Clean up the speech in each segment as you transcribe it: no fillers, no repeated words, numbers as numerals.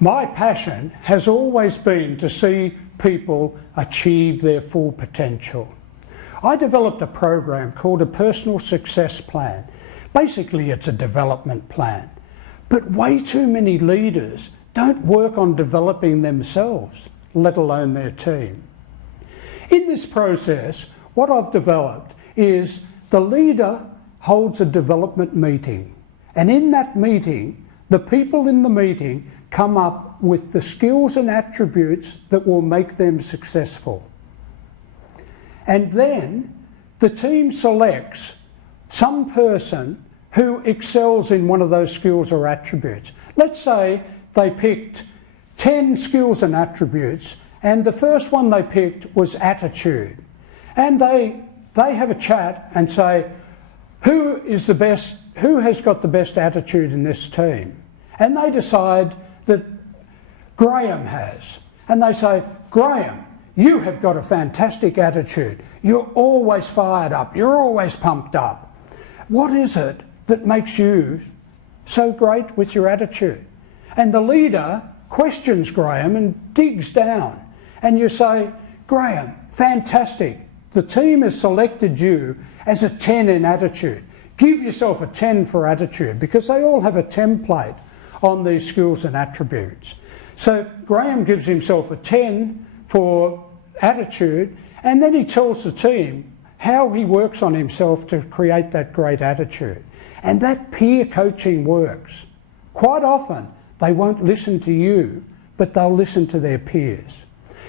My passion has always been to see people achieve their full potential. I developed a program called a personal success plan. Basically, it's a development plan. But way too many leaders don't work on developing themselves, let alone their team. In this process, what I've developed is the leader holds a development meeting. And in that meeting, the people in the meeting come up with the skills and attributes that will make them successful. And then the team selects some person who excels in one of those skills or attributes. Let's say they picked 10 skills and attributes, and the first one they picked was attitude. And they have a chat and say, who has got the best attitude in this team? And they decide that Graham has. And they say, Graham, you have got a fantastic attitude. You're always fired up. You're always pumped up. What is it that makes you so great with your attitude? And the leader questions Graham and digs down. And you say, Graham, fantastic. The team has selected you as a 10 in attitude. Give yourself a 10 for attitude, because they all have a template on these skills and attributes. So Graham gives himself a 10 for attitude, and then he tells the team how he works on himself to create that great attitude. And that peer coaching works. Quite often, they won't listen to you, but they'll listen to their peers.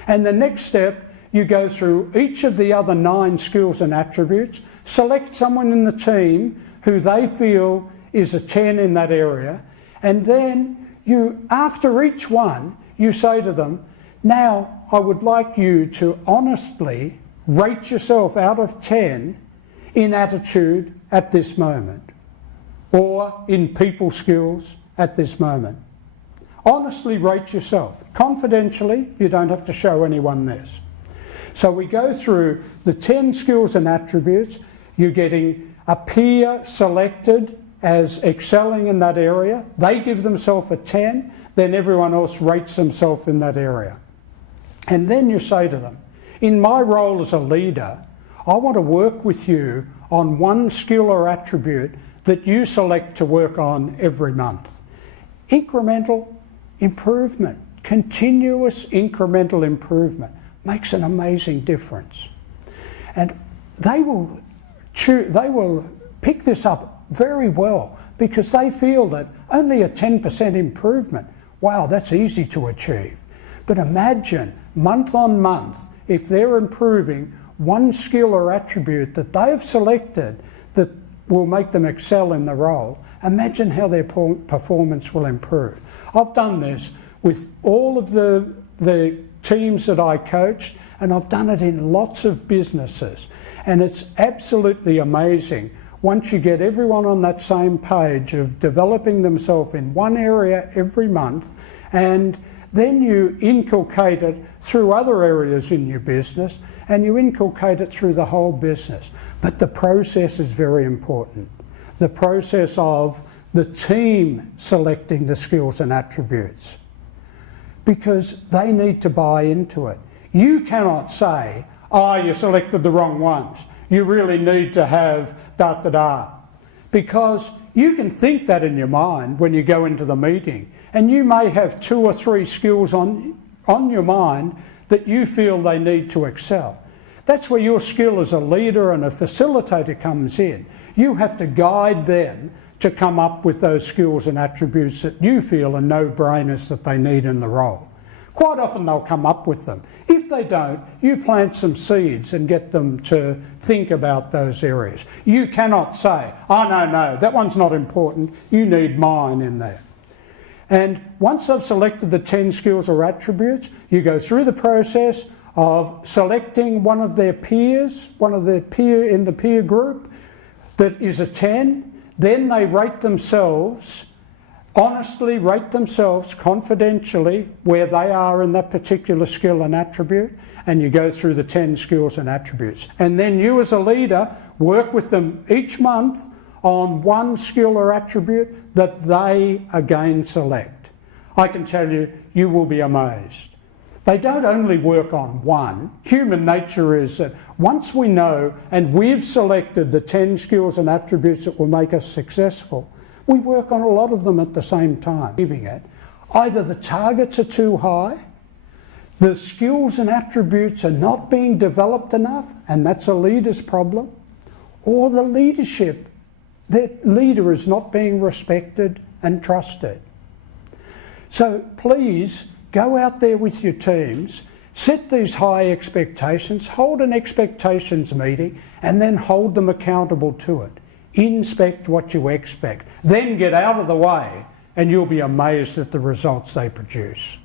And the next step, you go through each of the other 9 skills and attributes, select someone in the team who they feel is a 10 in that area, and then after each one, you say to them, now I would like you to honestly rate yourself out of 10 in attitude at this moment, or in people skills at this moment. Honestly rate yourself. Confidentially, you don't have to show anyone this. So we go through the 10 skills and attributes. You're getting a peer selected as excelling in that area. They give themselves a 10, then everyone else rates themselves in that area. And then you say to them, in my role as a leader, I want to work with you on one skill or attribute that you select to work on every month. Incremental improvement, continuous incremental improvement makes an amazing difference. And they will pick this up very well, because they feel that only a 10% improvement, wow, that's easy to achieve. But imagine month on month, if they're improving one skill or attribute that they have selected that will make them excel in the role, imagine how their performance will improve. I've done this with all of the teams that I coached, and I've done it in lots of businesses. And it's absolutely amazing once you get everyone on that same page of developing themselves in one area every month, and then you inculcate it through other areas in your business, and you inculcate it through the whole business. But the process is very important. The process of the team selecting the skills and attributes, because they need to buy into it. You cannot say, oh, you selected the wrong ones. You really need to have da-da-da. Because you can think that in your mind when you go into the meeting, and you may have 2 or 3 skills on your mind that you feel they need to excel. That's where your skill as a leader and a facilitator comes in. You have to guide them to come up with those skills and attributes that you feel are no-brainers that they need in the role. Quite often they'll come up with them. If they don't, you plant some seeds and get them to think about those areas. You cannot say, oh no, that one's not important, you need mine in there. And once I've selected the 10 skills or attributes, you go through the process of selecting one of their peers, in the peer group that is a 10. Then they rate themselves, honestly rate themselves confidentially where they are in that particular skill and attribute, and you go through the 10 skills and attributes. And then you as a leader work with them each month on one skill or attribute that they again select. I can tell you, you will be amazed. They don't only work on one. Human nature is that once we know and we've selected the 10 skills and attributes that will make us successful, we work on a lot of them at the same time. Either the targets are too high, the skills and attributes are not being developed enough, and that's a leader's problem, or the leadership, the leader is not being respected and trusted. So please go out there with your teams, set these high expectations, hold an expectations meeting, and then hold them accountable to it. Inspect what you expect. Then get out of the way, and you'll be amazed at the results they produce.